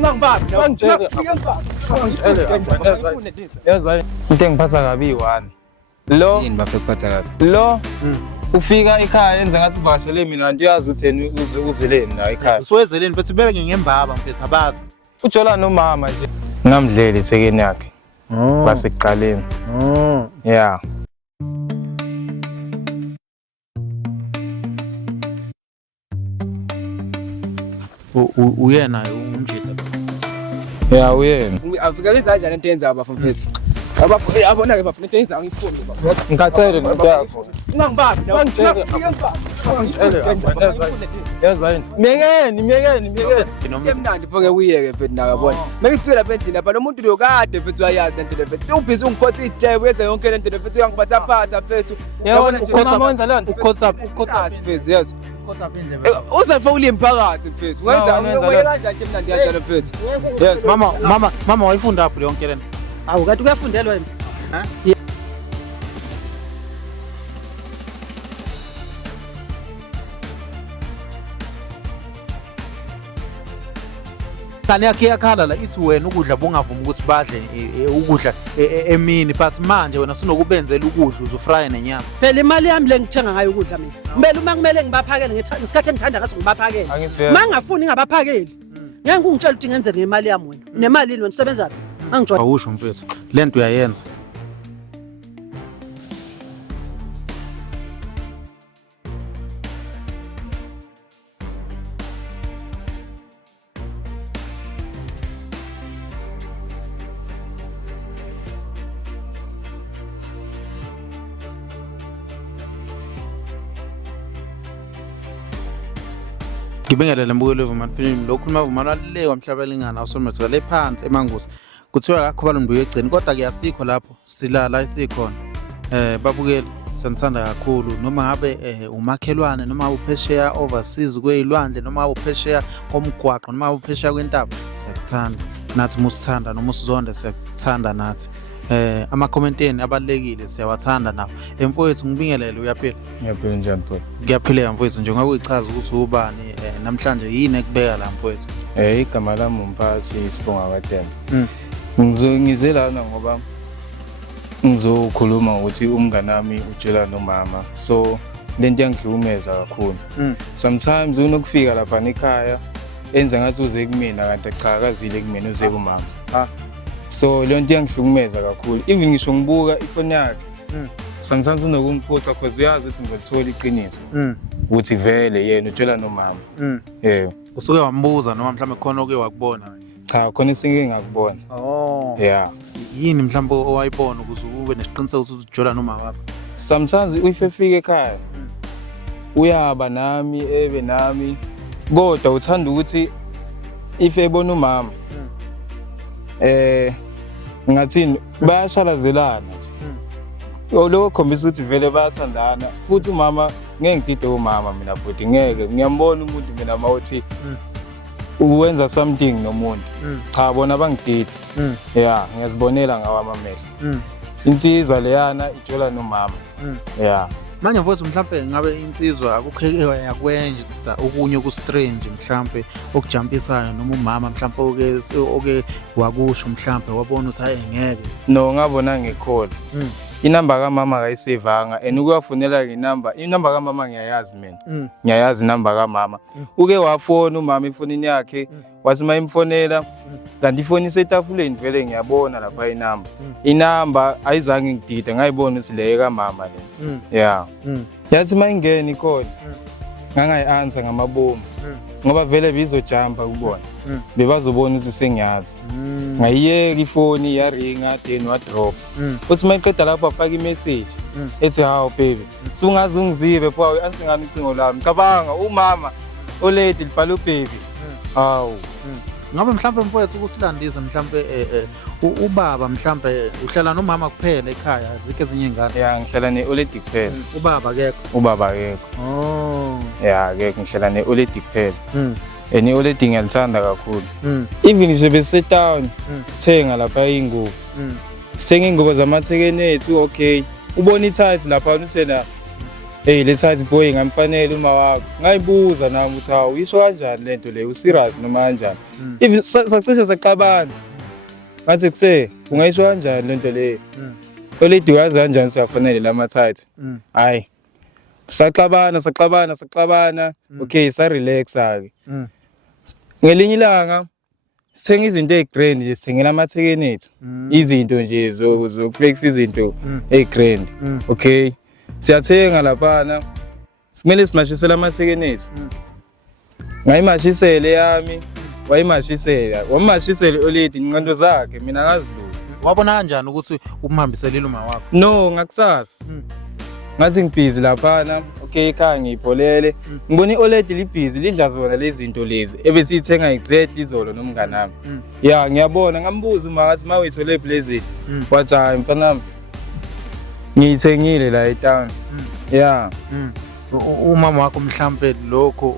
Ngangibambi. Angitshele. Yazi into engiphatha kabi one. Lo Yini bafike kuphatha kabi? lo ufika ekhaya enze ngathi uvakashele mina kanti uyazi ukuthi yena uzeleni la ekhaya. Usowezeleni mfethu bebe ngembaba mfethu abazi. Ujola nomama nje. Ngamdlela ithekeni yakhe. Kwasekuqaleni. Yeah. Uyena umjida. Yeah, uyena. Afika lenza kanjani into yenza abafowethu? Abona ke bafuna into yenza ngifuni bafowethu. Ngikhathele nento yakho. Ngangibambi. Yazi miyekeni. Emnandi phoke uyeke mfethu nakabona. Mekufika lapha endlini lapha lo muntu lo kade mfethu uyayazi lento le mfethu. Ubhizi ungikhotha idlebe yenza yonke lento le mfethu uyangiphatha phatha mfethu. Yabona nje wenza lento. Ukhotha mfethu yes. ukhotha indlebe. Uzafawula imphakathi mfethu. Ungenza kanjani emnandi kanjalo mfethu? Yes. Mama wayifunda apho yonke lento. Awu kanti kuyafundelwa yini? Kani yakhe yakhala la ithi wena ukudla bungavumi ukuthi badle ukudla emini but manje wena sunokubenzela ukudla uzufraya nenyama. Phela imali yami le ngithenga ngayo ukudla mina. Kumele uma kumele ngibaphakele ngesikhathi engithanda ngaso ngibaphakele. Uma ngingafuni ngabaphakeli. Ngeke ngingitshela ukuthi ngenze ngemali yami wena. Nemali yini wena usebenza phi? Angijwa. Awusho mfethu. Lento uyayenza. Ngibingelele mbukelo weVuman Film lokhu maVuman le wamhlabelingana awusomethu le phansi emangusi kuthiwa akho balomndu yegcini kodwa kuyasikho lapho silala isikhona babukeli sanithanda kakhulu noma ngabe umakhelwane noma uphesheya overseas kwezilwandle noma uphesheya komgwaqo noma uphesheya kwentaba siyakuthanda nathi musithanda noma usizonde siyakuthanda nathi ama-commenteni abalulekile siyawathanda nawo mfowethu ngibingelele uyaphila Ngiyaphila njani mfowethu? Ngiyaphila mfowethu njengoba uyichaza ukuthi ubani namhlanje yini ekubeka la mfowethu Igama lami umphathi Sibonga kaTembu. Ngize lana ngoba ngizokhuluma ukuthi umngane wami ujela nomama so lento yangihlukumeza kakhulu. Sometimes unokufika lapha ekhaya enza ngathi uze kumina kanti cha akazile kumina uze kumama. So lento yangihlukumeza kakhulu. Even ngisho ngibuka ifoni yakhe. Sometimes unokungiphoxa because uyazi ukuthi ngizolithola iqiniso. Ukuthi vele yena ujela nomama. Yebo. Usuke wambuza noma mhlawumbe khona oke wakubona? Cha khona isinke ngakubona. Yeah. Yini mhlawumbe owayibona ukuze ube nesiqiniseko ukuthi ujola nomama wakho? Sometimes uyifefika ekhaya. Uyaba nami ebe nami. Kodwa uthanda ukuthi if ebona umama ngathini bayashalazelana nje. Lokho khombisa ukuthi vele bayathandana futhi umama ngeke ngidide umama mina futhi ngeke ngiyambona umuntu mina mawuthi uwenza something nomuntu cha bona bangidide yeah ngiyazibonela ngawa amamehlo insizwa leyana ijola nomama yeah manje mfowethu mhlawumbe ngabe insizwa akukho yakwenza okunye ku strange mhlawumbe okujampisayo noma umama mhlawumbe oke wakusho mhlawumbe wabona ukuthi hayi ngeke no ngabona ngekhola inamba kamama akayisevanga and ukuyafunela inamba kamama ngiyayazi mina ngiyayazi inamba kamama uke wafona umama ifonini yakhe wathi mayimfonela kanti ifoni isetafuleni vele ngiyabona lapha inamba ayizange ngidide ngayibona ukuthi le kamama le yeah yathi mayingena ikhona ngangayi-answer ngamabomu ngoba vele bizojumpa kubona bebazobona ukuthi sengiyazi ngayiyeka ifoni yaringa then wadrop uthi mayiqeda lapho afaka imessage ethi hawu baby sungaze ungizibe pho ansingani icingo lami cabanga umama olady libhala ubaby hawu ngabe mhlawumbe mfowethu ukusilandisa mhlawumbe ubaba mhlawumbe uhlala nomama kuphela ekhaya azikho ezinye ingane ya ngihlala ne-olady kuphela ubaba akekho ya akekho ngihlala ne-olady kuphela and i-olady ngiyalithanda kakhulu even nje besetown sithenga lapha iy'ngubo sithenga iy'ngubo zamathekenethu okay ubona ithathi lapha uthena hey lethathi boy ngamfanele uma wakho ngayibuza nami ukuthi hawu isho kanjani lento le userious noma kanjani if sacishe saqabana ngathi kuse ungayisho kanjani lento le oledi wazi kanjani siyafanele lama tight hayi saxabana okay sa relax ake ngelinye ilanga sengizinto ezigrand nje singela amathekeni ethu izinto nje zokuflex izinto ezigrand okay siyathenga laphana simele simashisela amathekeni ethu ngayimashisele yami wayimashisela wamashisele oledi inqondo zakhe mina ngaziluza wabona kanjani ukuthi umhambiselile uma wakho no ngakusasa ngathi ngibhizi laphana okay ekhaya ngiyipholele ngibona ioledi libhizi lidla zona lezi zinto lezi ebesithenga exactly izolo nomngane nami ya ngiyabona ngambuza uma ngathi mawuyithole blazing wathi hayi mfana ngiyithengile la etown ya umama wakho mhlambe lokho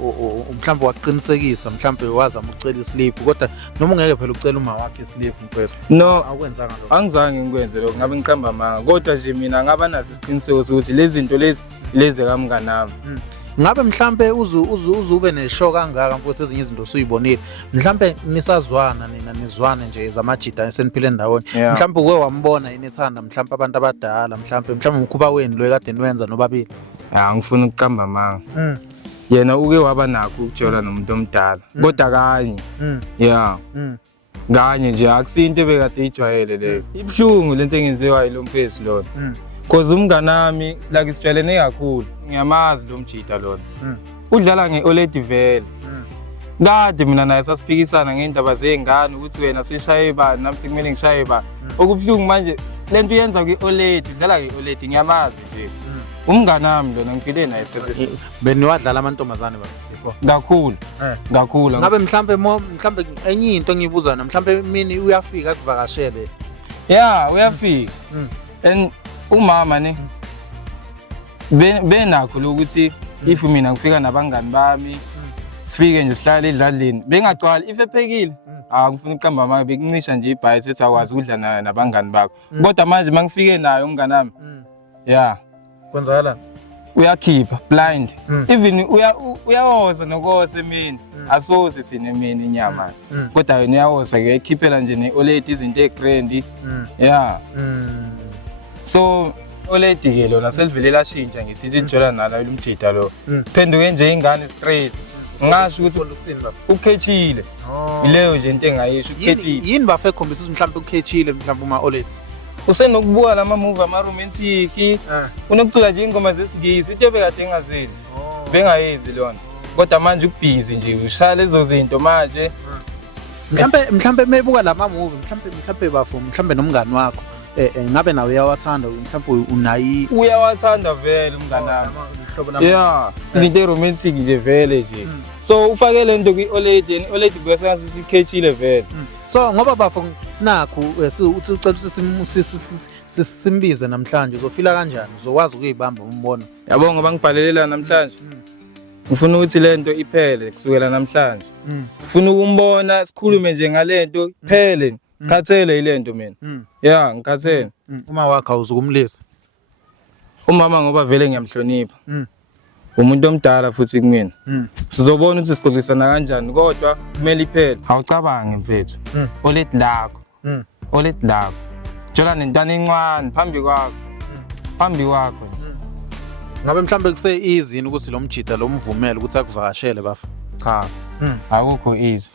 mhlambe waqinisekisa mhlambe wazama ucela islip kodwa noma ungeke phela ucela uma wakhe islip mfethu no akwenzanga lokho angizange ngikwenze lokho ngabe ngiqamba manga kodwa nje mina ngaba naso isiqiniseko sokuthi lezi zinto lezi kamngane nami ngabe mhlambe uzube neshow kangaka mfowethu ezinye izinto usuyibonile mhlambe nisazwana nina nizwane nje zamajida eseniphile ndawonye mhlambe uwe wambona inethanda mhlambe abantu abadala mhlambe umkhuba wenu lo ekade niwenza nobabili ngifuna ukuqamba manga yena uke waba nakho ukujola nomuntu omdala kodwa kanye ya kanye nje akusinto ebekade ijwayele leyo ibhlungu lento engenziwa yilo mfesi lona because umngane nami like sijwayelene kakhulu ngiyamazi lo mjida lona udlala ngeoledi vele kade mina naye sasiphikisana ngendaba zengane ukuthi wena sishaye bani nami sikumele ngishaye bani okubhlungu manje lento uyenza kwioledi udlala ngeoledi ngiyamazi nje umngane nami lona ngifile naye isikhathi beniwadlala amantombazane before kakhulu ngabe mhlambe enye into engiyibuza na mhlambe mini uyafika kuvakashele ya uyafika and umama ne benakho lokuthi if mina ngifika nabangani bami sifike nje sihlale edladleni bengagcwali if ephekile ngifuna ukuqamba manje bekuncisha nje ibhayithi ethi akwazi ukudla nabangani bakho kodwa manje mangifike nayo umngane nami ya kwenzala uyakhipha blind even uyawoza nokose mina asoze sine mina inyama kodwa yena uyawoza ke ikhiphela nje neoledi izinto egrand ya so oledi ke lona selivele lashintsha ngisithi lijola nala umjida lo phenduke nje ingane straight ngasho ukuthi ukhethile ileyo nje into engayisho ukhethile yini bafe khombisa ukuthi mhlawumbe ukhethile mhlawumbe uma oledi usenokubuka lama movie ama romantic unokucula nje ingoma zesingisi into bekade engazenzi bengayenzi lona kodwa manje ukubhizi nje ushaya lezo zinto manje mhlawumbe mebuka lama movie mhlawumbe bafo mhlawumbe nomngane wakho ngabe nawe uyawathanda mhlawumbe unayi uyawathanda vele umngane nami yeah izinto romantic nje vele nje so ufake lento kwioledi bese ngasikhethile vele so ngoba bafo nakho uthi ucela simbize namhlanje uzofila kanjani uzokwazi ukuyibamba umbona yabo ngoba ngibhalelela namhlanje ngifuna ukuthi lento iphele kusukela namhlanje ngifuna ukumbona sikhulume nje ngalento iphele ngikhathele ilento mina ya ngikhathele uma wakho awuzukumlisa umama ngoba vele ngiyamhlonipha umuntu omdala futhi kumina sizobona ukuthi sixoxisana kanjani kodwa kumele iphele awucabange mfethu oledi lakho jola nentana encane phambi kwakho ngabe mhlambe kuse easy ukuthi lo mjida lo mvumela ukuthi akuvakashele bafa cha akukho easy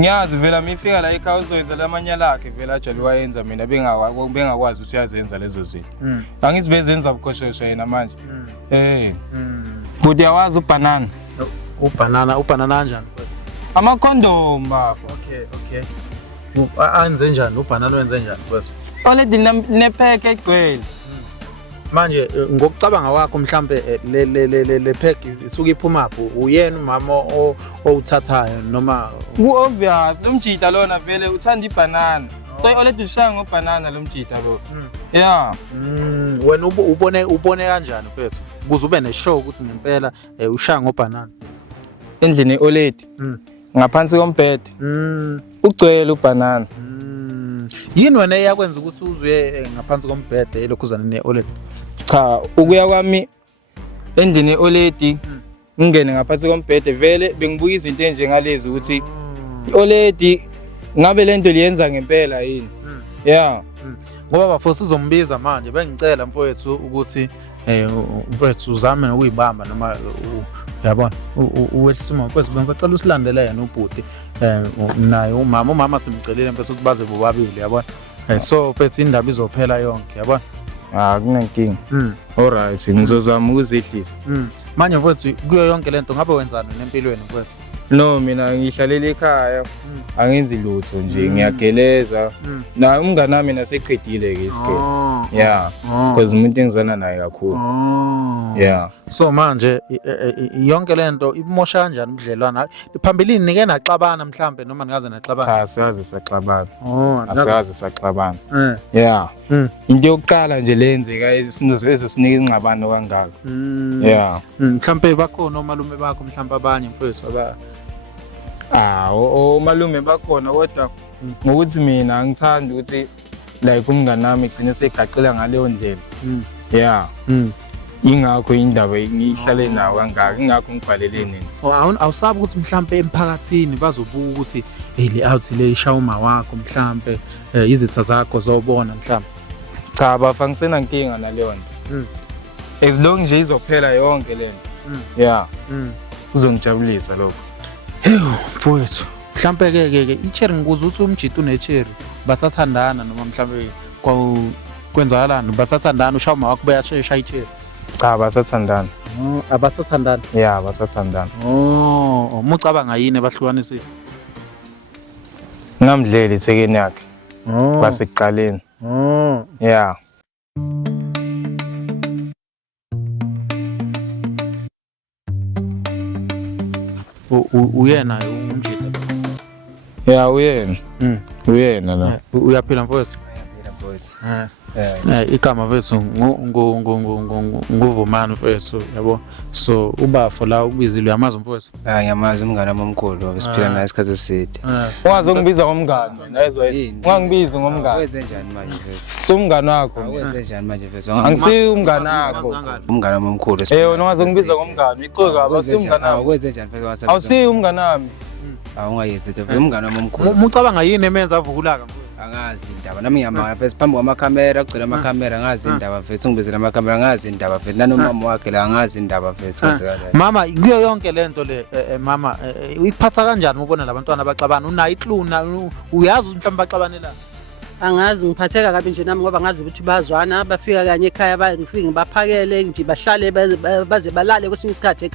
ngiyazi vela mifika la ekhaya uzoyenza lamanyala akhe vela ajali wayenza mina bengakwazi ukuthi uyazenza lezo zinto angithi bezenza ubukhoshosho yena manje Buti yawazi ubanana ubanana kanjani ama condom bafo okay anze njani ubanana wenze njani mfethu already nepheke egcwele manje ngokucabanga wakho mhlambe le pack isuke iphumapho uyena umama owuthathayo noma obvious lo mjida lona vele uthanda ibanana so already ushaya ngobanana lo mjida lo yeah wena ubone kanjani mfethu ukuze ube neshow ukuthi ngempela ushaya ngobanana endlini oledi ngaphansi kombhede ugcwele ubanana yini wena yakwenza ukuthi uzuye ngaphansi kombhede elokhuzana neoledi cha ukuya kwami endlini oledi ngingene ngaphansi kombhede vele bengibuka izinto enjengalezi ukuthi oledi ngabe lento liyenza ngempela yini yeah ngoba bafo sizombiza manje bengicela mfowethu ukuthi mfowethu uzame nokuyibamba noma uyabona uwehlisa mfowethu bengisacela usilandele yena ubhuti naye umama simcelile mfowethu ukuthi baze bobabili yabona so mfowethu indaba izophela yonke yabona kunenkinga alright ngizozama ukuzehlisa manje mfowethu kuyo yonke lento ngabe wenzani nempilweni mfowethu no mina ngihlalela ekhaya angenzi lutho nje ngiyageleza na umngane wami naseqedile ke isikole yeah because umuntu engizwana naye kakhulu yeah so manje yonke lento imosha kanjani ubudlelwana phambilini nike naxabana mhlambe noma ningaze naxabana asiyazi saxabana asiyazi saxabana yeah into yokuqala nje lenzeka isinto ezosinika ingxabano kangaka yeah mhlambe bakhona omalume bakho mhlambe abanye mfowethu omalume bakhona kodwa ngokuthi mina angithandi ukuthi like umngane wami igcine segaqela ngaleyo ndlela yeah ingakho indaba ngihlale nawo kangaka ingakho ngibhalele nini awusabi ukuthi mhlambe emphakathini bazobuka ukuthi le out le ishawuma wakho mhlambe izitha zakho zobona mhlambe cha bafangisena inkinga naleyo nto as long nje izophela yonke lento yeah uzongijabulisa lokho mfowethu mhlambe ke icherry ngikuza ukuthi umjito unecherry basathandana noma mhlambe kwenzakalani basathandana ushawuma wakho bayashesha icherry cha basathandana abasathandana yeah basathandana mucabanga yini abahlukanisile ngamdleli ithekeni yakhe kwasekuqaleni yeah uyena umjito yeah uyena la uyaphila mfowethu igama mfethu nguvumani mfethu yabo so ubafo la ukubizile uyamazi mfowethu ngiyamazi umngane wami omkhulu besiphila naye isikhathi eside ungazongibiza ngomngane nayizwa ungangibizi ngomngane wenze njani manje mfethu somngane wakho wenze njani manje mfethu angisiyi umngane wakho umngane wami omkhulu ungazongibiza ngomngane iqheka abasiyi umngane wakho wenze njani mfethu awusiyi umngane wami awungayenzi mfethu umngane wami omkhulu mucabanga yini emenza avukulaka mfethu angazi indaba nami ngiyamanga mfethu phambi kwamakhamera ugcina amakhamera angazi indaba mfethu ungibizela amakhamera angazi indaba mfethu nanomama wakhe la angazi indaba mfethu kwenzeka la mama kuyo yonke lento le mama ikuphatha kanjani ubona labantwana abaxabana unayo ihluna uyazi ukuthi mhlawumbe baxabanela angazi ngiphatheka kabi nje nami ngoba ngazi ukuthi bazwana bafika kanye ekhaya ngifike ngibaphakele nje bahlale baze balale kwesinye isikhathi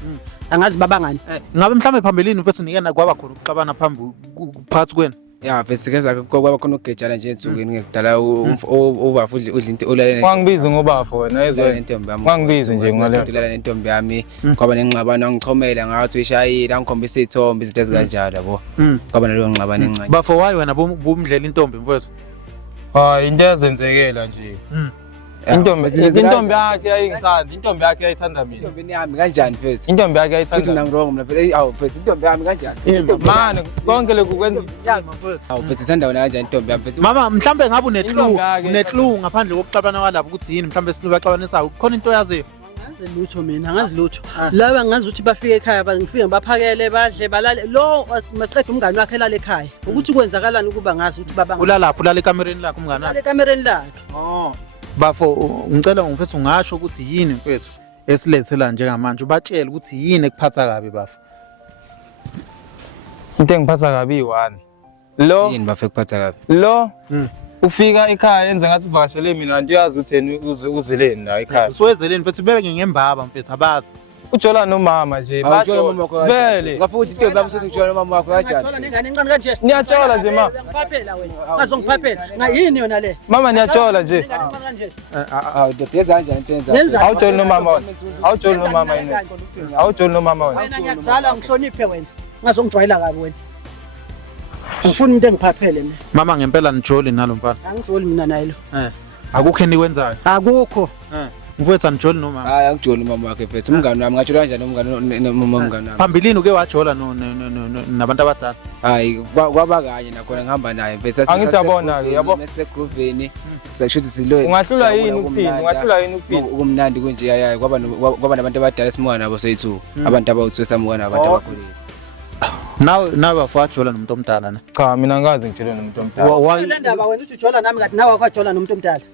angazi babangani ngabe mhlawumbe phambilini mfethu nikena kwaba khona ukuxabana phambi phakathi kwenu ya mfethu sikeza kwaba khona ukugejana nje ensukwini ngekudala ubafu udla into olalene wangibiza ngobafo wena yezwe intombi yami wangibiza nje ngale ulala nentombi yami kwaba nenxabano angichomela ngathi uyishayile angikhombisa izithombe izinto ezikanjalo yabo kwaba nalo ngxabano encane bafo wayi wena bumdlela intombi mfethu into yazenzekela nje intombi yakhe ayingithanda intombi yakhe ayithanda mina intombi yami kanjani mfethu intombi yakhe ayithanda futhi mina ngirong mina mfethu awu mfethu intombi yami kanjani manje konke lokhu kwenza awu mfethu sandawona kanjani intombi yami mfethu mama mhlambe ngabe unetlu ngaphandle kokuxabana kwalapha ukuthi yini mhlambe sibaxabanisayo khona into yaziyo lutho mina angazi lutho laba ngazi ukuthi bafike ekhaya ngifike baphakele badle balale lo maqedwe umngane wakhe elala ekhaya ukuthi kwenzakalani ukuba ngazi ukuthi baba ulalapha ulala ekamereni lakhe umngane wakhe ekamereni lakhe bafo ngicela ngifethu ungasho ukuthi yini mfethu esilethela njengamanje ubatshela ukuthi yini ekuphatha kabi bafo into engiphatha kabi i1 lo yini bafike kuphatha kabi lo ufika ekhaya enze ngathi uvakashele mina kanti uyazi ukuthi yena uzeleni la ekhaya usuwezeleni mfethu bebe ngembaba mfethu abazi ujola nomama nje batsho vele ngafuthi intombi yami sothi ujola nomama wakho kanjani thola nengane encane kanje niyatshola nje mama ngiphaphela wena ngazongiphaphela ngayini yona le mama niyatshola nje ingane encane kanje awu yenza kanjani into yenza awujoli nomama wena awujoli nomama yena awujoli nomama wena wena ngiyakuzala ngihloniphe wena ngazongijwayela kabi wena ngifuna into engiphaphele mina mama ngempela nijoli nalo mfana angijoli mina naye lo akukho enikwenzayo akukho mfowethu anijoli nomama hayi angijoli umama wakhe mfethu umngani wami ngajola kanjani umngani wami phambilini uke wajola nabantu abadala hayi kwaba kanye nakhona ngihamba naye mfethu Angijabona-ke, yabo. Mesegroveni sashuthi silo Ungahlula yini ukuphila kumnandi kunje yayi kwaba nabantu abadala simuka nabo soyi2 abantu abawu2 samuka nabantu abakhulile nawe bafajola nomuntu omdala na cha mina angazi ngitshele nomuntu omdala le ndaba wena uthi ujola nami ngathi nawe akwajola nomuntu omdala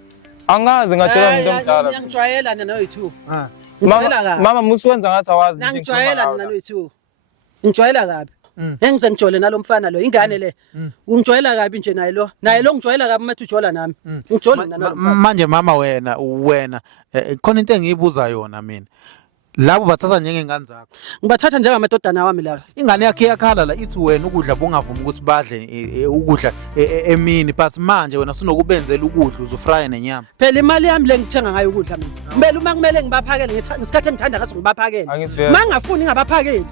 angazi ngatshela umuntu omdala ngiyangijwayela nina noyi2 ngijwayela kabi mama musuwenza ngathi awazi ngiyangijwayela nina noyi2 ngijwayela kabi engize ngijole nalomfana lo ingane le ungijwayela kabi nje naye lo ngijwayela kabi mathi ujola nami ngijole nina manje mama wena khona into engiyibuza yona mina labo bathatha njengengane zakho ngibathatha njengamadodana wami la ingane yakhe yakhala la ithi wena ukudla bungavumi ukuthi badle ukudla emini but manje wena sunokubenzela ukudla uzofrya nenyama phela imali yami le ngithenga ngayo ukudla mina kumele uma kumele ngibaphakele ngesikhathi engithanda ngaso ngibaphakele mangafuni ngabaphakeli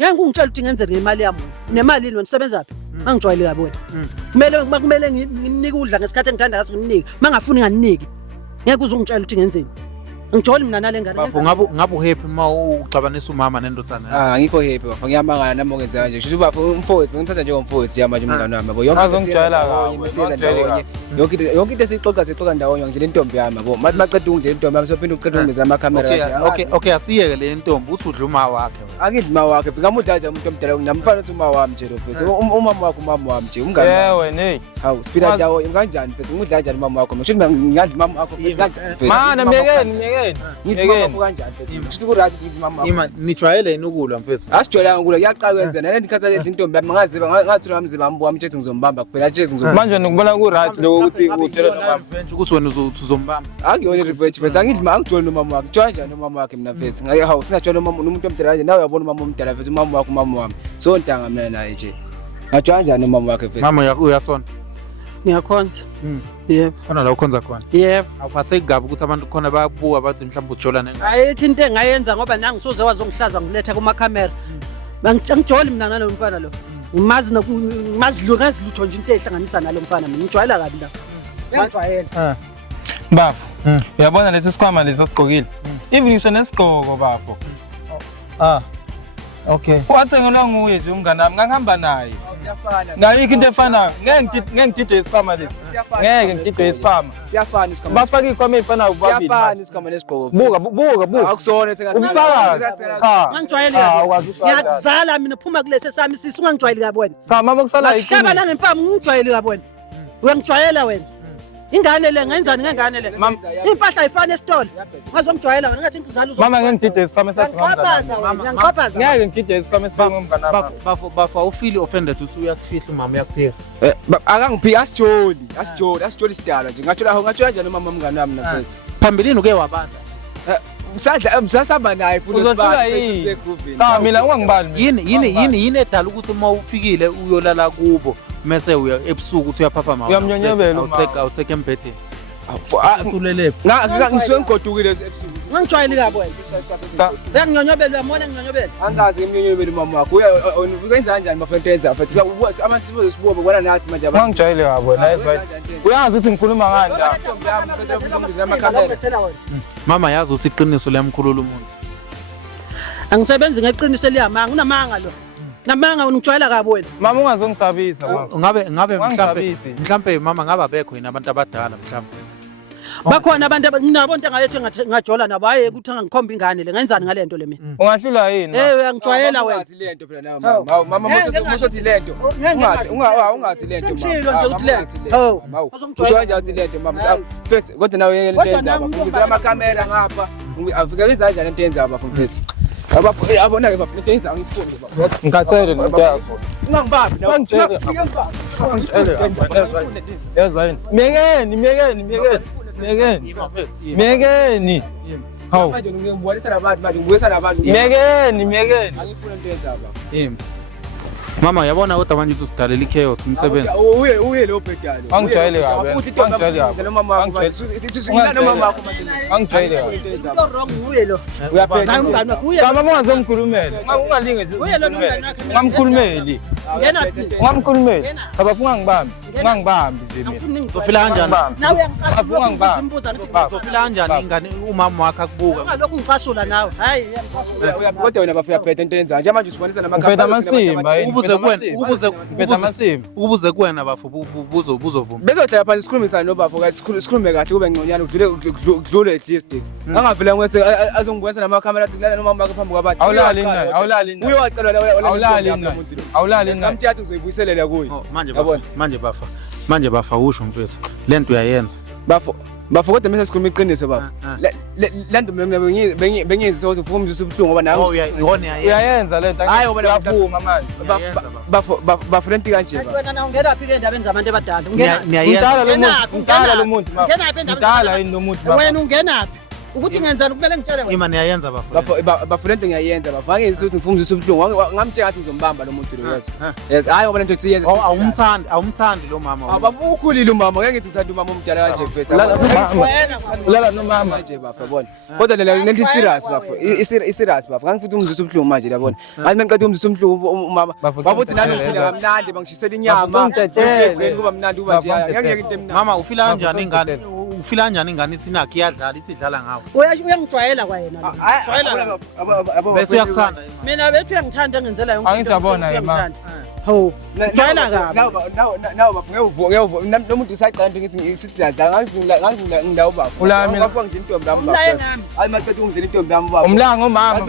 ngeke ngungitshela ukuthi ngenzele ngemali yami nemali yini wena usebenza phi angijwayele kabi wena kumele nginike ukudla ngesikhathi engithanda ngaso nginike mangafuni nganginiki ngeke uzungitshela ukuthi ngenzeni ngijoli mina nale ngane bafo ngabe uhappy uma uxabanisa umama nendodana ngikho happy bafo ngiyamangala nami ngenzeka nje kusho bafo umfowethu ngimthatha njengomfowethu nje manje umngani wami yabo yonke into sixoxa ndawonye ngidlela intombi yami yabo mathi maqeda ukudlela intombi yami sophinda uqeda ukungeza amakhamera okay asiyeke le ntombi uthi udla uma wakhe akidli ma wakhe ngamudla nje umuntu omdala namfana uthi uma wami nje mfethu umama wakho umama wami nje umngani yewe ne hawu speeda dawo kanjani mfethu ngudla kanjani umama wakho ngisho ngiyadla umama wakho mfethu kanjani mana miyekeni ima nijwayele yini ukulwa mfethu asijwayelanga ukula kuyaqala kwenza nale ndikhatha le intombi yami ngaziba ngathula umzimba wami wami ngithi ngizombamba kuphela nje manje ngikubona ku right lokho ukuthi utshela nomama ukuthi wena uzombamba akuyona revenge mfethu angidli angijwayele nomama wakhe jwayele njani umama wakhe mina mfethu ngaye hawu singajwayele umuntu omdala nje nawe uyabona umama omdala mfethu umama wakho umama wami so ntanga mina naye nje ngajwayele njani umama wakhe mfethu mama uyasona ngiyakhonza yebo khona la ukhonza khona yebo awuphatheki kabi ukuthi abantu khona bayabuka bathi mhlawumbe ujola nengane ayikho into engayenza ngoba nangu ngisoze wazongihlaza ngiletha kuma-camera angijoli mina nalo mfana lo ngimazi lutho nje into ehlanganisa nalo mfana mina ngijwayela kabi la ngiyajwayela bafo uyabona lesi sikhwama lesi sigqokile even ngisho nesigqoko bafo okay wathengelwa nguye nje umngane wami ngangihamba naye ngayikho into efanayo ngeke ngigide isikhwama lesi ngeke ngigide isikhwama siyafana isikhwama bafaka ikhwama ezifanayo kubabili siyafana isikhwama nesigqoko buka akusona ngangijwayeli ngiyakuzala mina phuma kulesi sami sisi ungangijwayeli kabi wena cha mama kusala hlaba la ngempama ngijwayeli kabi wena uyangijwayela wena ingane le ngenzani ngengane le impahla ayifana esitolo ngazongijwayela wena ngathi ngizala mama ngeke ngigide isikhwama ngiyaqhabaza wena ngiyaqhabaza ngeke ngigide isikhwama esingumngane wami bafo awufili offended usuyakufihla umama uyakuphika akangiphiki asijoli sidala nje ngatshola njani umama omngane wami mfethu phambilini uke wabanda msasaba naye futhi sibani cha mina ungangibali yini edala ukuthi uma ufikile uyolala kubo mase uya ebusuku uthi uyaphaphama uyamnyonyobela awuseke embhedeni ulele ngisuke ngigodukile ebusuku ngangijwayeli kabi wena benginyonyobela uyamona nginyonyobela angazi ngimnyonyobela umama wakho uyenza kanjani mafethu enza mfethu abantu bezosibuka bekubona nathi manje ngangijwayele kabi wena uyazi ukuthi ngikhuluma ngani mama yazi usiqiniso liyamkhulula umuntu angisebenzi ngeqiniso eliyamanga nginamanga lo namanga ngijwayela kabi wena mama ungazongisabisa ngabe mhlambe mama ngabe abekho yini abantu abadala mhlambe bakhona abantu nginabonto engayethu ngajola nabo hayi ukuthi ngikhomba ingane le ngenzani ngale nto le mina ungahlula yini uyangijwayela wena lento phela mama musothi lento ungathi lento ngishilo nje ukuthi lento usho kanje uthi lento mama mfethu kodwa nawe lento yenza bafungisa amakamera ngapha afika lenza kanjani lento yenza bafumfethu abona ke bafuna into yenza ngifuni ngikathele lento yakho ungangibambi yazayini miyekeni hawu manje ngibonisa nabantu manje ngibuyisa nabantu miyekeni angifuni into yenza baba mama yabona kodwa manje uthi usidalela ichaos umsebenzi uye lo bhedalo angijwayele kabi futhi into ngiyakwenza nomama wakho nomama wakho manje angijwayele kabi into wrong uye lo uyaphetha hayi umngane wakho uye mama ungazongikhulumela ungalinge nje uye lo mngane wakho ungamkhulumeli ngena phi ungamkhulumeli abafuna ngibambe ungangibambi nje mina. Angifuni Uzofila kanjani? Nawe uyangichasula Ungangibambi. imbuza ngithi Uzofila kanjani ingane umama wakhe akubuka? ungalokhu ngichasula nawe. Hayi uyangichasula. Kodwa wena bafu uyaphetha into yenzayo nje manje usibonisa Uphetha amasimba yini? Ubuze kuwena, Uphetha amasimba. ubuze kuwena bafu buzovuma. bezohlala phansi sikhulumisana nobafu sikhulume kahle kube ngconyana kudlule at least angavela ngithi azongibonisa namakhamera athi lana nomama wakhe phambi kwabantu Awulali naye, awulali naye. uye waqala Awulali naye. Awulali naye. ngamthatha uzoyibuyiselela kuye Manje bafa usho mfethu. Lento uyayenza. bafu kodwa mase sikhuluma iqiniso bafu lento bengiyenza ukuthi ufuna umzisa ubuhlungu ngoba nawe Uyayenza lento. Hayi, ngoba uyavuma manje. bafu lento kanje Wena na ungena phi ke endabeni zabantu abadala? Ungena. Ngidala lo muntu. Ungena phi endabeni? Ngidala yini lo muntu? Wena ungena phi? Ukuthi ngenzani kumele ngitshele wena. Ima niyayenza bafu. bafu lento ngiyayenza bafu angenzisa ukuthi ngifuna umzisa ubuhlungu ngamtshela ukuthi ngizombamba lo muntu lo yes hayi ngoba lento siyenza Awumthandi lo mama. bafu ukhulile umama ngeke ngithi ngithanda umama omdala kanje mfethu Ulala nomama. manje bafu yabona kodwa lento serious bafu serious bafu ngangifuna umzisa ubuhlungu manje yabona ngathi mengiqeda umzisa ubuhlungu umama babuthi nani uphila kamnandi bangishisela inyama ngegcini kuba mnandi kuba nje ngeke into emnandi Mama ufila kanjani ingane? Ufila kanjani ingane ithi nakho iyadlala ithi idlala ngawo? Uyangijwayela kwayena. Jwayela. Bese uyakuthanda. Mina bethu uyangithanda engenzela yonke Angithi yabona uyangithanda. Ho. Jwayela kabi. nawo bafu ngevuka nomuntu usaqala into ngithi sithi siyadlala ngathi ngindawo bafu Ulami. bafu ngidla intombi yami Umlaye bafu ngami. hayi maqeda ungidla intombi yami bafu Umlango mama.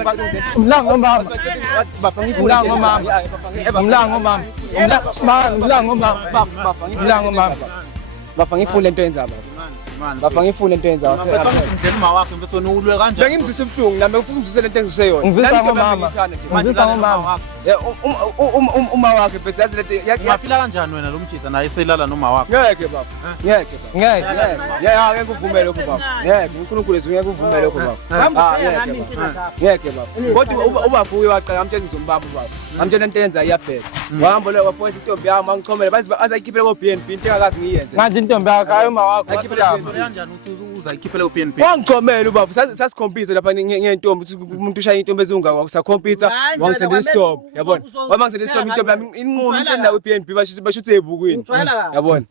Umlango mama. bafu Umlango mama. Umlango mama. Umlango mama. Umlango mama. bafu ngifuna lento yenza bafu ngifuna lento yenza Ngidela uma wakhe bese ulwe kanjani? bengimzisa ubuhlungu nami ngifuna umzisa lento engizise yona Ngizisa ngomama. Ngizisa ngomama. uma wakhe bethu yazi lento Ungafila kanjani wena lo mjida naye selala noma wakhe? ngeke bafu ngeke bafu Ngeke. ngeke uvumele lokho bafu ngeke uNkulunkulu ngeke uvumele lokho bafu ngeke bafu kodwa ubafu uye waqala ngamtshela ngizombamba bafu ngamtshela lento yenza iyabheka wahamba lo wafowethu intombi yami mangichomela bazayikhiphela ko BNB into engakazi ngiyenze Manje intombi yakhe ayuma wakho. Kanjani uzayikhiphela ku-PNP? wangichomela ubafu sasikhompitha lapha ngentombi ukuthi umuntu ushaya intombi ezunga wakusakhompitha wangisendela isithombe yabona wamangisendela isithombe intombi yami inqunu inhleni nawe BNB bashuthe ebukwini yabona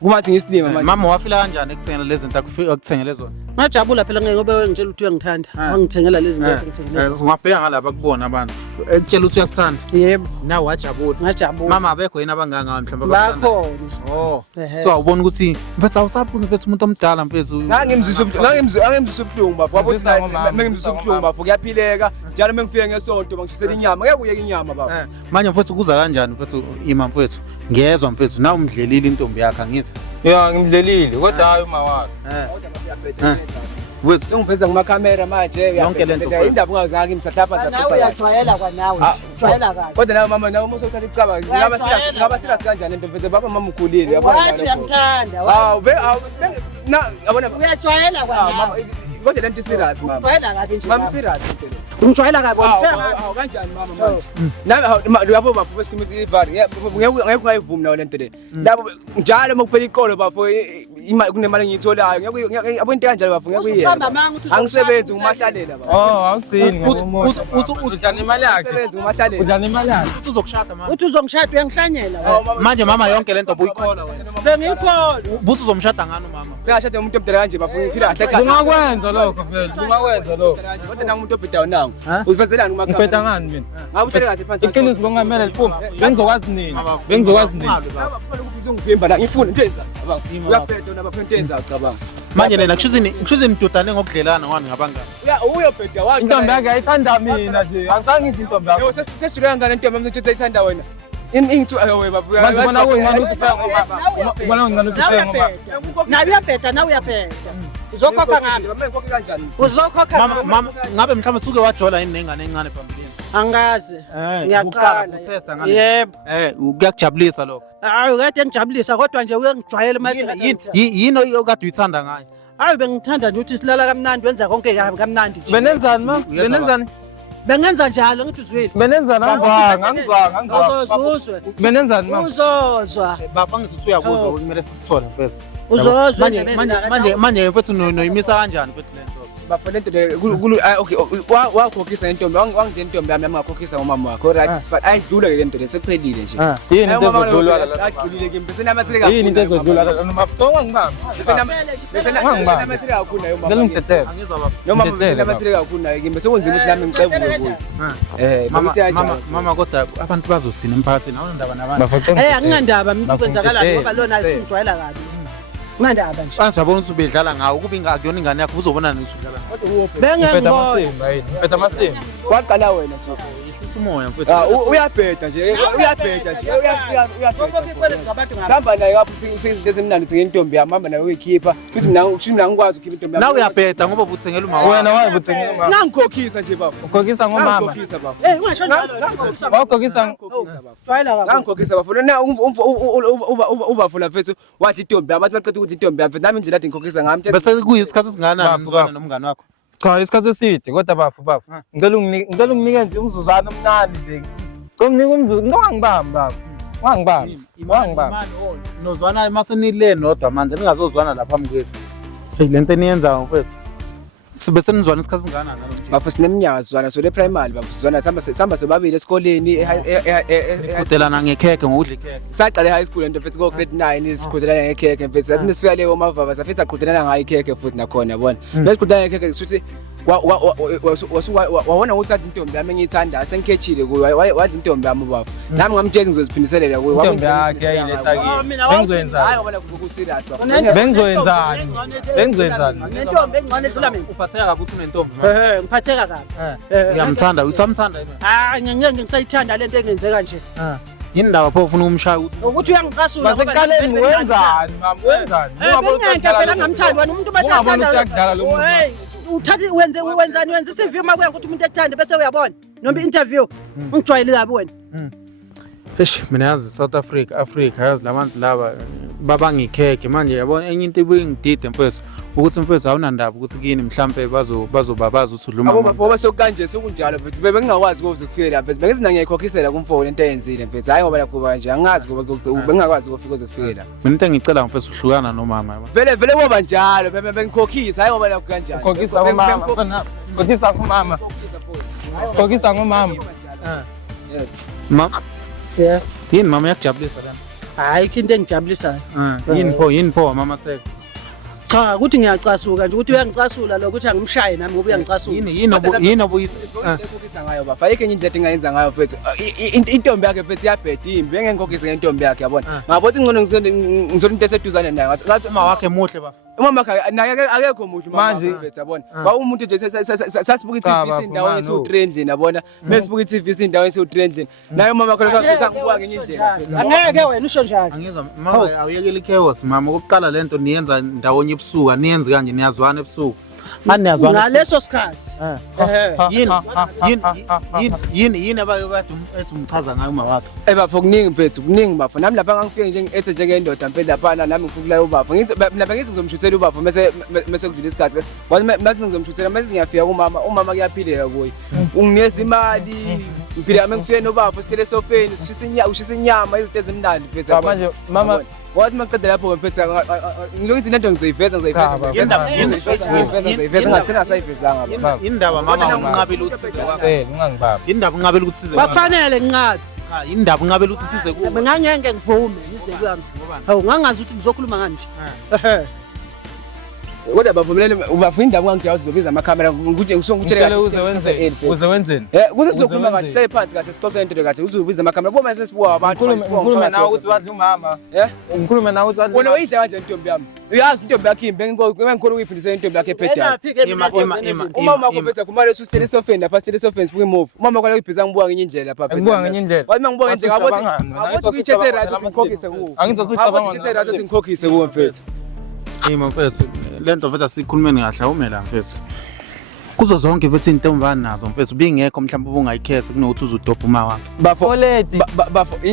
kumathi ngisilima manje Mama wafila kanjani ekuthengela lezi zinto akuthengele zona? Ngajabula phela ngeke ngoba ngitshela ukuthi uyangithanda. Wangithengela lezi zinto engithengile. Ungabheka ngalapha kubona abantu. Ekutshela ukuthi uyakuthanda. Yebo. Nawe wajabula. Ngajabula. Mama abekho yini abanganga mhlawumbe abakuthanda? Bakhona. Oh. So awubona ukuthi mfethu awusaphuza mfethu umuntu omdala mfethu. ngangimzisa ubuhlungu bafu wabuthi mengimzisa ubuhlungu bafu kuyaphileka njalo mengifike ngesonto bangishisela inyama ngeke uyeke inyama bafu Manje mfethu kuza kanjani mfethu ima mfethu? Ngiyezwa mfethu nawe umdlelile intombi yakhe angithi. Ya ngimdlelile kodwa hayi uma wakhe. Wethu sengiveza kumakhamera manje Yonke lento mfowethu. indaba ungazange imsathapha Nawe uyajwayela kwanawe. Jwayela kabi. kodwa nawe mama nawe usothatha icaba ngaba serious kanjani into mfethu baba mama ukhulile Wathi uyamthanda. yabona Uyajwayela kwanawe. kodwa lento serious mama Jwayela kabi nje. mama serious Ungijwayela kabi. kanjani mama manje nami yabo bafu besikhuluma ivari ngeke ungayivumi nayo lento le labo njalo makuphela iqolo bafu imali kunemali engiyitholayo ngeke abo into kanjalo bafu ngeke Uhamba uyiyenza manga ukuthi angisebenzi ngumahlalela bafu Oh, awugcini ngomuntu. Udlala imali yakhe. angisebenzi ngumahlalela Udlala imali yakhe. uthi uzokushada mama. uthi uzongishada uyangihlanyela wena. Manje mama yonke lento buyikhola wena. Bengikhona. Buthi uzomshada ngani mama? sengashada umuntu omdala kanje bafu ngiphila kahle ekhaya Ungakwenza lokho vele. Ungakwenza lokho. kodwa nami umuntu obhedayo nawo uzivezelani kumakhamera Ngiphetha ngani mina? ngabe uhlele kahle phansi Iqiniso longamela liphuma. Bengizokwazi nini? Bengizokwazi nini? ngivimba la ngifuna into yenza cabanga uyaphetha unabaphe into yenza cabanga Manje lena kushuzi nidudane ngokudlelana ngani ngabangani? uyobheda wakhe Intombi yakhe ayithanda mina nje. Angizange ngithi intombi yakhe. sesijula ngane into yami ukuthi ayithanda wena ingithu ayo babu Manje ubona kuyingane usiphenga ngoba. Ubona kuyingane usiphenga ngoba. Nawe uyabheda nawe uyabheda. Uzokhokha ngami. ngeke kanjani Uzokhokha Mama ngami. mama ngabe mhlawumbe suke wajola yini nengane encane phambilini? Angazi. Uqala Ngiyaqala. ukutesta ngane. Yebo. Kuyakujabulisa lokho. Hayi kade ngijabulisa kodwa nje uyangijwayela manje. Yini okade uyithanda ngayo? Hayi bengithanda nje ukuthi silala kamnandi wenza konke kamnandi nje. Benenzani ma? Benenzani? Bengenza njalo ngithi uzwile. Benenzani angizwanga. Uzozwe. Benenzani ma? Uzozwa. Baba ngithi usuyakuzwa kumele sikuthole mfethu. Uzozwa Manje mfethu noyimisa kanjani mfethu lento? bafuna into okay wakhokhisa intombi wangidela intombi yami ngakhokhisa umama wakho right sifat ayidlula ke lento lesekuphelile nje yini into ezodlula la adlulile ke bese namathele kakhulu yini into ezodlula la noma ngibamba bese namathele kakhulu nayo mama ngeke ngithethe noma bese namathele kakhulu nayo ke bese kunzima ukuthi nami ngixevuke kuyo mama kodwa abantu bazothina emphakathini awunandaba nabantu anginandaba mina kwenzakala ngoba lona asimjwayela kabi ngandaba nje asiyabona ukuthi ubedlala ngawo kube ingakuyona ingane yakho uzobona nisudlala bengeke mpetha amasimba waqala wena nje ihlisa umoya mfethu uyabheda nje samba naye lapho uthi izinto ezimnandi uthi intombi yami hamba naye uyikhipha uthi mina ngikwazi ukukhipha intombi yami nawe uyabheda ngoba ubuthengela uma wena wazi uthengela uma ngangikhokhisa nje bafu ukhokhisa ngomama ngangikhokhisa bafu ungasho njalo wakhokhisa jwayela kabi ngangikhokhisa bafu na ubafuna mfethu wathi intombi yami bathi baqeda ukuthi intombi yami nami indlela athi ngikhokhisa ngami bese kuyisikhathi esinganani nizwana nomngane wakho cha isikhathi eside kodwa bafu ngicela unginike nje umzuzwana omncane nje ngicela umzuzu ngingibamba nozwana masenile nodwa manje ningazozwana lapha mkwethu hey lento eniyenza mfethu sibe senizwana isikhathi esinganani nalo bafu sineminyaka sizwana so le primary bafu sizwana samba sobabili esikoleni kudelana ngekheke ngokudla ikheke saqala high school into mfethu ko grade 9 isiqhudelana ngekheke mfethu sathi misifika leyo mavava safethu aqhudelana ngayo ikheke futhi nakhona yabona mesiqhudelana ngekheke suthi wawona ukuthi athi intombi yami engiyithanda sengikhethile kuyo wathi intombi yami bafu nami ngamtshela ngizoziphindisela kuyo intombi yakhe yayiletha bengizoyenza hayi ngoba ku serious bafu bengizoyenzani nentombi engcane ethula mina uphatheka kabi uthi unentombi ngiphatheka kabi uyamthanda usamthanda ngeke ngisayithanda lento engenzeka nje yini ndawo pho ufuna umshaya ukuthi uyangicasula ngoba sekaleni wenzani mama wenzani phela ngamthandi wena umuntu bathanda uthathi wenzani wenza i-CV uma kuya ukuthi umuntu ekuthande bese uyabona noma i-interview ungijwayele kabi wena mina yazi South Africa yazi labantu laba babangikheke manje yabona enye into ebengidide mfethu ukuthi mfethu awunandaba ukuthi kini mhlambe bazobabaza ukuthi udluma abo bafo sekanje sokunjalo mfethu bengingakwazi ukuze kufikela mfethu bengithi mina ngiyakhokhisela kumfowini into eyenzile mfethu hayi ngoba lakuba nje angazi ngoba bengingakwazi ukufika kufikela mina into engicela mfethu uhlukana nomama vele kuba njalo bengikhokhisa hayi ngoba lakuba kanjani ukhokhisa ngomama ukhokhisa ngomama yes mama yini mama yakujabulisa lana hayi into engijabulisayo yini pho mama seke cha ukuthi ngiyacasuka nje ukuthi uyangicasula lo ukuthi angimshaye nami ngoba uyangicasula yini ukhokhisa ngayo bafa ayike enye indlela engayenza ngayo mfethu intombi yakhe mfethu iyabheda imbi engengikhokhisa ngentombi yakhe yabona ngabothi ngcono ngizona into eseduzane naye ngathi uma wakhe muhle bafa umama wakhe naye akekho muhle umama mfethu yabona kwa umuntu nje sasibuka i-TV indawo esiwu-trendling yabona mesibuka i-TV indawo esiwu-trendling naye umama wakhe akafisa ngibuka ngenye indlela angeke wena usho njalo angizwa mama awuyekela i-chaos mama okokuqala lento niyenza ndawonye ebusuku niyenze kanje niyazwana ebusuku aniyazwana ngaleso sikhathi yini abayo kade ethi umchaza ngayo uma wakhe bafo kuningi mfethu kuningi bafo nami lapha ngangifike nje ethe njengendoda mfethu laphana nami ngifukula ubafo ngithi lapha ngithi ngizomshuthela ubafo mase kudlula isikhathi mase ngizomshuthela mase ngiyafika umama kuyaphileka kuye ungineza imali ngiphila ngifike nobafo sithele sofeni ushisa inyama izinto ezimnandi mfethu manje mama wathi maqedela lapho mfethu ngilokuthi lento ngizoyiveza ngathina sayivezanga baba indaba mama unqabela usize wakho ungangibamba indaba unqabela usize wakufanele nginqabe cha indaba unqabela ukuthi size kuwe mina ngeke ngivume ngize kuyami hawu ngangazi ukuthi ngizokhuluma kanje kodwa bavumelene ubafuna indaba kangijawu sizobiza amakhamera ukuthi ngitshela uze wenzeni kuze sizokhuluma kahle sihlale phansi kahle sixoxe into kahle uzobiza amakhamera kuba sesibuka abantu ngikhulume nawe ukuthi wadla umama ngikhulume nawe ukuthi wadla wena uyidla kanje intombi yami uyazi intombi yakhe imbe ngikhona uyiphindisa intombi yakhe ephedayo umama wakho bese kumele usithele sofeni lapha sithele sofeni sibuke imove umama wakho uyiphindisa ngibuka ngenye indlela lapha ngibuka ngenye indlela wathi mangibuka ngenye indlela abathi uyithethe right ukuthi ngikhokhise kuwe angizothi ucabanga ngithethe right ukuthi ngikhokhise kuwe mfethu yima mfethu lento mfethu asikhulumeni kahle awumela mfethu kuzo zonke mfethu intombani nazo mfethu bingekho mhlawumbe ubungayikhetha kunokuthi uzudobha uma wakhe bafo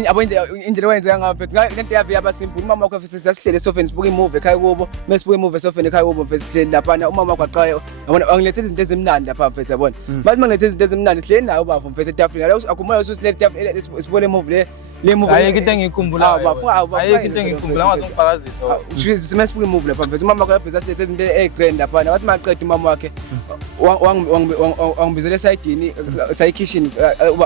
abo indlela wenzeka ngayo mfethu lento yabe yaba simple umama wakho mfethu sasihlele sofeni sibuka imovie ekhaya kubo mesibuka imovie sofeni ekhaya kubo mfethu sihlele lapha umama wakho aqala yabona angilethe izinto ezimnandi lapha mfethu yabona bathi mangilethe izinto ezimnandi sihlele nayo bafo mfethu etafuleni akumele usihlele etafuleni sibone imovie le le movie ayikho into engikhumbulayo ayikho into engikhumbula ngazongifakazisa simesibuka imovie lapha mfethu umama wakhe business lethe izinto egrand lapha wathi maqeda umama wakhe wangibizela esayidini sayikitchen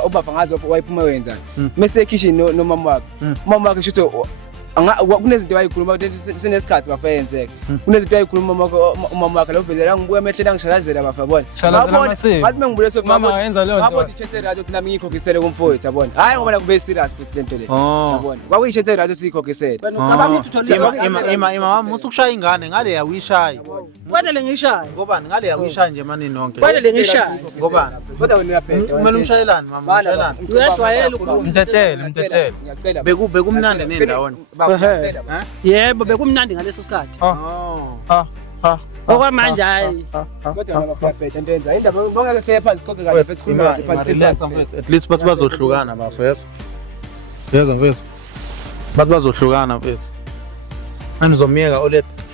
ubava ngazo wayiphuma wenzani mase ekitchen nomama wakhe shutho kunezinto ayikhuluma sinesikhathi bafa yenzeke kunezinto ayikhuluma umama wakhe lobhezela ngibuya emehleni angishalazela bafa bona ngathi mengibuye so mama yenza leyo nto ngabo ichance radio thina mingikhokhisele kumfowethu yabona hayi ngoba kube serious futhi lento le yabona kwakuyichance radio sikhokhisele mama musukushaya ingane ngale yawishaya kufanele ngishaya ngobani ngale yawishaya nje mani nonke kufanele ngishaya ngobani kodwa wena uyaphethe kumele umshayelane mama umshayelane uyajwayela mtetele ngiyacela bekumnandi nendawona yebo bekumnandi ngaleso sikhathi okwamanje hayi kodwa wena bafuyaphethe into yenza indaba bongeke siye phansi sikhokhe kahle futhi khuluma kahle phansi at least bathi bazohlukana bafethu yezwa mfethu bathi bazohlukana mfethu anizomiyeka olethe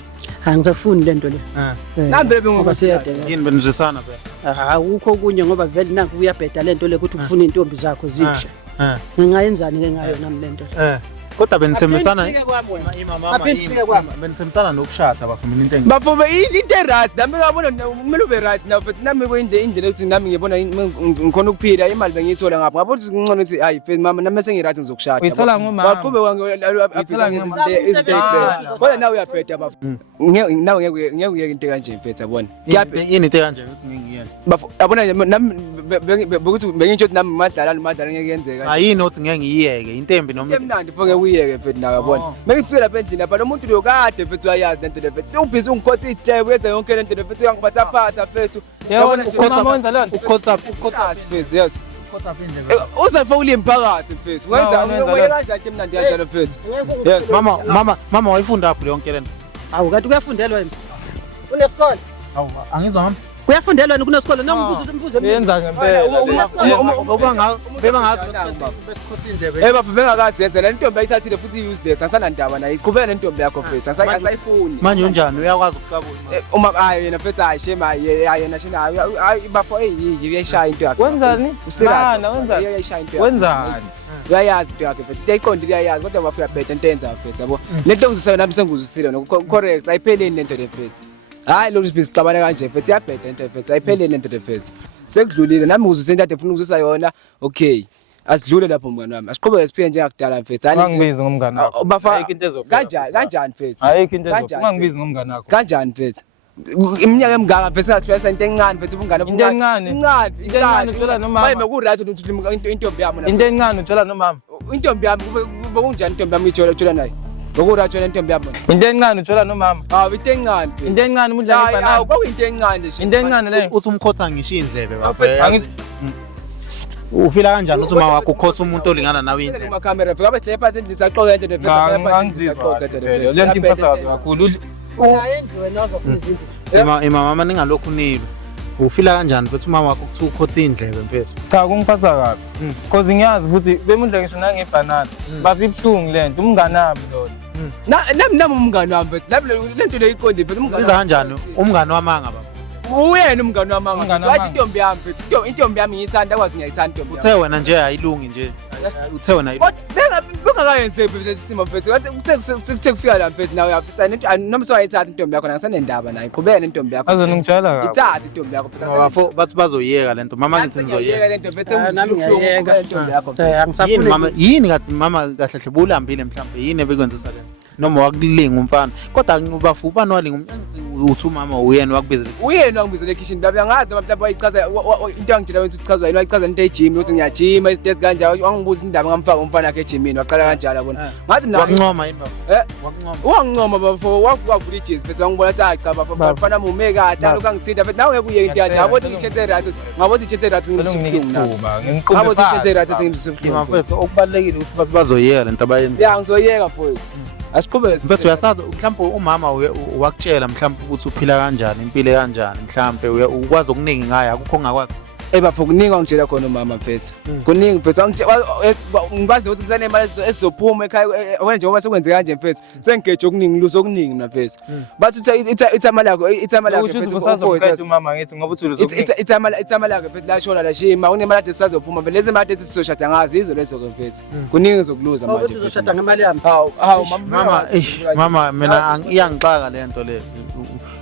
angizafuni lento le nambele bengoba siyadela yini benizisana phela akukho kunye ngoba vele nanku uyabheda lento le ukuthi ufuna intombi zakho zinhle ngingayenzani ke ngayo nami lento kodwa benithembisana benithembisana nokushada bafuna into bafube into right nami ngabona kumele ube right now futhi nami indlela ukuthi nami ngiyabona ngikhona ukuphila imali bengiyithola ngapha ngabo ukuthi ngcono ukuthi hayi mfethu mama nami mase ngiright ngizokushada uyithola ngomama waqhube wangiaphisa ngezinto izinto kodwa nawe uyabheda bafu nawe ngeke uyeke into kanje mfethu yabona yini into kanje ukuthi ngingiyena yabona nami bekuthi bengitsho ukuthi nami madlala ngeke yenzeka ayini ukuthi ngeke ngiyiyeke intembi noma emnandi mfo uyeke mfethu nawe yabona mengifika lapha endlini lapha lo muntu lo kade mfethu uyayazi lento le mfethu ubhizi ungikhotha idlebe yenza yonke lento le mfethu uyangiphatha phatha mfethu yabona ukhotha lento ukhotha mfethu yes ukhotha indlebe uzafawula imphakathi mfethu wenza kanjani emnandi kanjalo mfethu yes mama wayifunda apho yonke lento awu kanti kuyafundelwa yini kunesikole awu angizwa mama kuyafundelwa yini kunesikole nangibuza imbuzo yenza ngempela bebangazi bafu bengakazi yenza le ntombi ayithathile futhi useless asanandaba nayo iqhubeka nentombi yakho mfethu asayifuni manje unjani uyakwazi ukuqabula uma hayi yena mfethu hayi shema yena shena hayi bafo uyayishaya into yakhe wenzani usirazi wenzani uyayishaya into yakhe wenzani uyayazi into yakhe mfethu uyayiqondile uyayazi kodwa bafu uyabheda into enza mfethu yabo lento ngizisana nami sengizwisile no correct ayipheleni lento le mfethu hayi lo sibizixabana kanje mfethu iyabheda into mfethu ayipheleni into mfethu sekudlulile nami ngizwisile into ade ufuna ukuzisa yona okay asidlule lapho mngani wami asiqhubeke siphile njengakudala mfethu angibizi ngomngani wakho bafa kanjani mfethu ayikho into ungangibizi ngomngani wakho kanjani mfethu iminyaka emingaka mfethu saziphela into encane mfethu ubungane into encane uthola nomama maye meku-right ukuthi intombi yami into encane uthola nomama intombi yami bekunjani intombi yami ithola nayo beku-right wena intombi yami into encane uthola nomama into encane into encane umudla ngebanana kwakuyinto encane into encane leyo uthi umkhotha ngisho indlebe bafethu ufila kanjani uthi uma wakho ukhotha umuntu olingana nawe indlela kuma camera fika bese phansi endlini saqoqa into ngangizizwa lento imphatha kakhulu ayendliwe nawuzofuna izinto mama ningalokhu nilo ufila kanjani futhi uma wakho kuthi ukhotha indlebe mfethu cha kungiphatha kabi because ngiyazi futhi bemudla ngisho nangebhanana bafi ibhlungu lento umngane nami lona nami umngane wami mfethu lento le iqonde mfethu umngane kanjani umngane wamanga baba uyena umngane wami wathi intombi yami mfethu intombi yami ngiyithanda kwazi ngiyayithanda intombi uthe wena nje ayilungi nje uthe wena bengakayenzeki mfethu lesimo mfethu kuthe kufika la mfethu nawe uyafitha noma sewayithatha intombi yakho nangasanendaba nayo iqhubeke nentombi yakho azoningitshela kabi ithatha intombi yakho bafo bathi bazoyeka lento mama ngithi nizoyeka lento mfethu ngiyayeka intombi yakho angisafuni mama yini kade mama kahle hle bulambile mhlawumbe yini ebekwenzisa lento noma wakulinga umfana kodwa ubafu ubani walinga uthi umama uyena wakubizela uyena wangibizela ekitchen lapha angazi noma mhlawumbe wayichaza into angitshela ukuthi uchaza yini wayichaza into ejim ukuthi ngiyajima isidesi kanjalo wangibuza indaba ngamfaka umfana wakhe ejimini waqala kanjalo yabona ngathi mina wakuncoma yini baba wangincoma bafo wafika vula ijezi mfethu wangibona ukuthi hayi cha bafana mume kade lokho angithinta mfethu nawe ngeke uyeke into yakhe yabo ukuthi ngithethe right ngabo ukuthi ngithethe right ngimsukuba ngabo ukuthi ngithethe right ngimsukuba mfethu okubalekile ukuthi bathi bazoyeka lento abayenza ya ngizoyeka mfethu asiqhubeke mfethu uyasazi mhlawumbe umama wakutshela mhlawumbe ukuthi uphila kanjani impilo kanjani mhlawumbe ukwazi okuningi ngayo akukho ongakwazi bafo kuningi angitshela khona umama mfethu. Kuningi mfethu ngikwazi ukuthi kusanemali esizophuma ekhaya wena njengoba sekwenze kanje mfethu. Sengigeje okuningi luso okuningi mina mfethu. Bathi ithama lakho mfethu mfethu umama ngithi ngoba uthi luso. Ithama lakho mfethu la shona la shima kunemali ade sizophuma mfethu lezi mali ade sizoshada ngazi izo lezo ke mfethu. Kuningi zokuluza manje. Ukuthi uzoshada ngemali yami. Hawu mama mina iyangixaka lento le.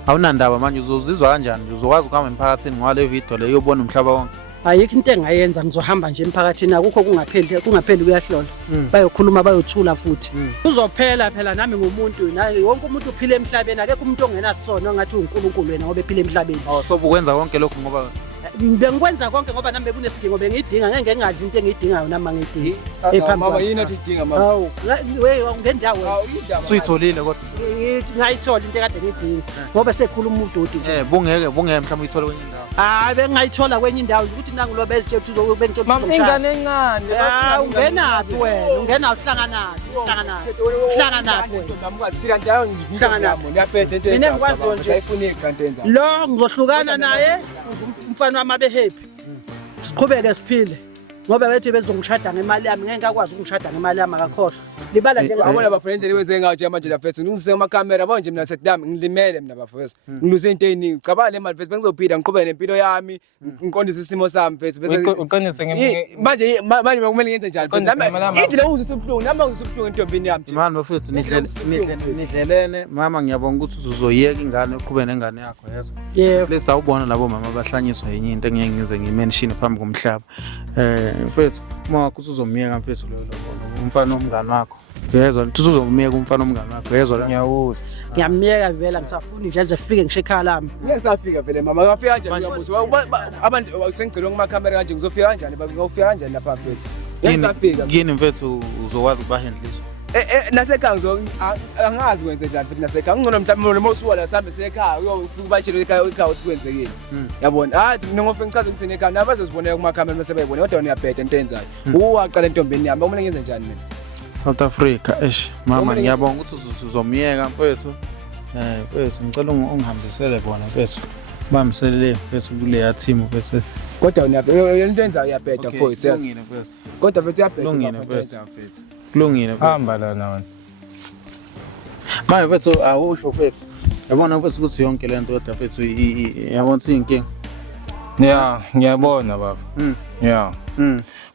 Awunandaba manje uzozizwa kanjani uzokwazi ukuhamba emphakathini ngale video le yobona umhlaba wonke ayikho into engayenza ngizohamba nje emphakathini akukho kungapheli kuyahlola bayokhuluma bayothula futhi kuzophela phela nami ngumuntu naye wonke umuntu uphila emhlabeni akekho umuntu ongenasono ngathi uNkulunkulu wena ngoba ephila emhlabeni so ukwenza konke lokho ngoba bengikwenza konke ngoba nami bekunesidingo bengidinga ngeke ngingadli into engiyidingayo nami ngidinga mama yini athi udinga mama hawu we ngendawo usuyitholile kodwa ngayithola into ekade ngidinga ngoba sekhuluma umuntu odi bungeke mhlawumbe uyithole kwenye indawo bengayithola kwenye indawo ukuthi nangu lo bezithe ukuthi uzobengitshela mama ingane encane ungenaphi wena ungena uhlanganaphi ngiziphila njalo ngiyaphethe into mina ngikwazi nje ayifuni igrant enza lo ngizohlukana naye umfana wami abe happy siqhubeke siphile ngoba bethi bezongishada ngemali yami ngeke ngakwazi ukungishada ngemali yami akakhohlwa libala nje abona bafrende liwenze ngayo nje manje la fethu ngizise ama camera abona nje mina setdami ngilimele mina bafethu ngiluze into eziningi cabanga le mali fethu bengizophila ngiqhubeke nempilo yami ngiqondise isimo sami fethu bese uqinise manje kumele ngenze njani fethu indlela uzisa ubuhlungu nami ngizisa ubuhlungu entombini yami manje bafethu nidlelene mama ngiyabonga ukuthi uzoyeka ingane uqhubeke nengane yakho yezo lesa ubona labo mama bahlanyiswa yenye into engeke ngize ngimention phambi komhlaba mfethu uma wakho uzomiyeka mfethu lo umfana omngane wakho yezwa ukuthi uzomiyeka umfana omngane wakho yezwa la ngiyamiyeka vela ngisafuni nje azefike ngisho ekhaya lami ngiyasafika vele mama ngafika kanjani uyabuza abantu sengicela kuma camera kanje ngizofika kanjani ngofika kanjani lapha mfethu ngiyasafika yini mfethu uzokwazi ukubahandlisha nasekhaya angazi kwenze njani futhi nasekhaya ngcono mhlawumbe noma usuwala sambe sekhaya uyofika ubachile ekhaya ukuthi kwenzekile yabona hayi mina ngofika ngichaza ukuthi nekhaya nabazozibonela kuma camera mase bayibona kodwa uyabheda into enzayo uwaqala entombeni yami kumele ngenze njani mina South Africa mama ngiyabonga ukuthi uzomiyeka mfethu mfethu ngicela ungihambisele bona mfethu bamselele mfethu kuleya team mfethu kodwa into enzayo uyabheda mfethu kulungile mfethu kodwa mfethu uyabheda mfethu kulungile hamba la nawe manje mfethu awusho mfethu yabona mfethu ukuthi yonke lento kodwa mfethu yabona inkinga ngiyabona baba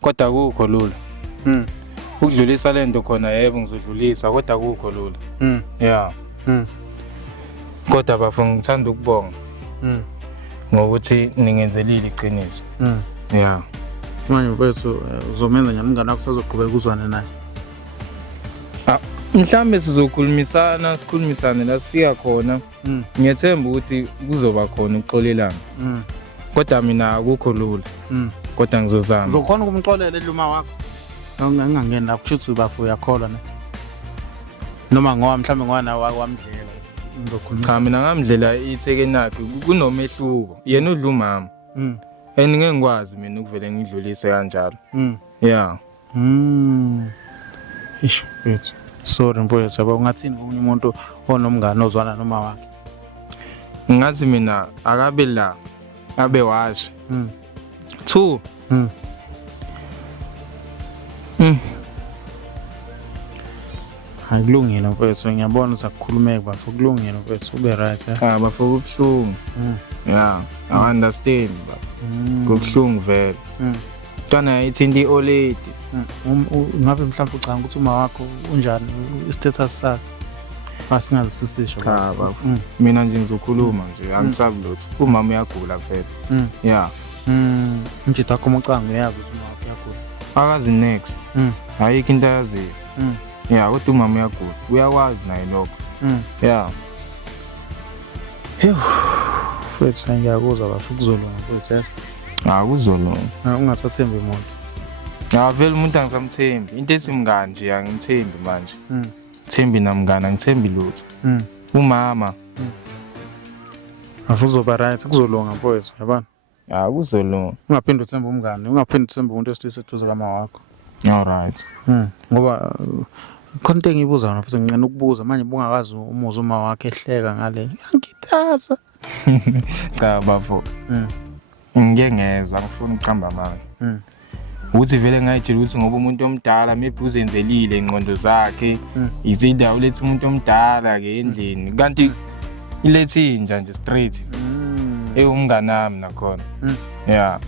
kodwa akukho lula ukudlulisa lento khona yebo ngizodlulisa kodwa akukho lula kodwa bafo ngithanda ukubonga ngokuthi ningenzelile iqiniso manje mfethu uzomenza njani umngane wakho sazoqhubeka kuzwane naye mhlambe sizokhulumisana sikhulumisane la sifika khona ngiyethemba ukuthi kuzoba khona ukuxolelana kodwa mina akukho lula kodwa ngizozama uzokhona ukumxolela edluma wakho ngangangena la kushuthi bafo uyakholwa na noma ngoba mhlambe ngwana wamdlela ngizokhuluma cha mina ngamdlela ithekenaphi kunomehluko yena udla umama ngeke ngikwazi mina ukuvele ngidlulise kanjalo ish mfethu sorry mfethu yabo ngathini omunye umuntu onomngane ozwana noma wakhe ngathi mina akabe la abe washa 2 akulungile mfethu ngiyabona ukuthi akukhulumeke bafo kulungile mfethu ube right bafo kubuhlungu I understand bafo kubuhlungu vele Twana ithindi oledi ngabe mhlawumbe ucanga ukuthi uma wakho unjani istatus sakhe asingazisisho bafo mina nje ngizokhuluma nje angisabi lutho umama uyagula vele njitha wakho ucanga uyazi ukuthi uma wakho uyagula akazi next ayikho into yaziyo kodwa umama uyagula uyakwazi naye lokho Fethu ngiyakuzwa bafo kuzolunga mfethu kuzolunga ungasathembi umuntu vele umuntu angisamthembi into esimngane nje angimthembi manje thembi namngane angithembi lutho umama afuzoba right kuzolunga mfowethu yabona kuzolunga ungaphinde uthembe umngane ungaphinde uthembe umuntu esiseduze kama wakho alright ngoba khona into engiyibuza wena futhi ngincane ukubuza manje bungakazi umuzi uma wakhe ehleka ngale ngiyangithaza cha bafo ngeke ngeza ngifuna ukuqamba amanga ukuthi vele ngayitshela ukuthi ngoba umuntu omdala maybe uzenzelile ingqondo zakhe izida ulethe umuntu omdala ke endlini kanti ilethe inja nje straight umnganami nakhona yeah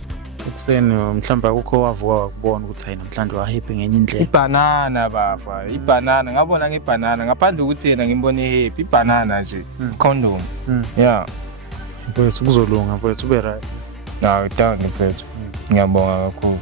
Ekseni mhlawumbe akukho wavuka wakubona ukuthi hayi namhlanje wahappy ngenye indlela. Ibanana bafa, ibanana ngabona ngebanana ngaphandle ukuthi yena ngimbone happy ibanana nje condom. Yeah. Mfowethu kuzolunga mfowethu ube right. Hawu thank you mfowethu. Ngiyabonga kakhulu.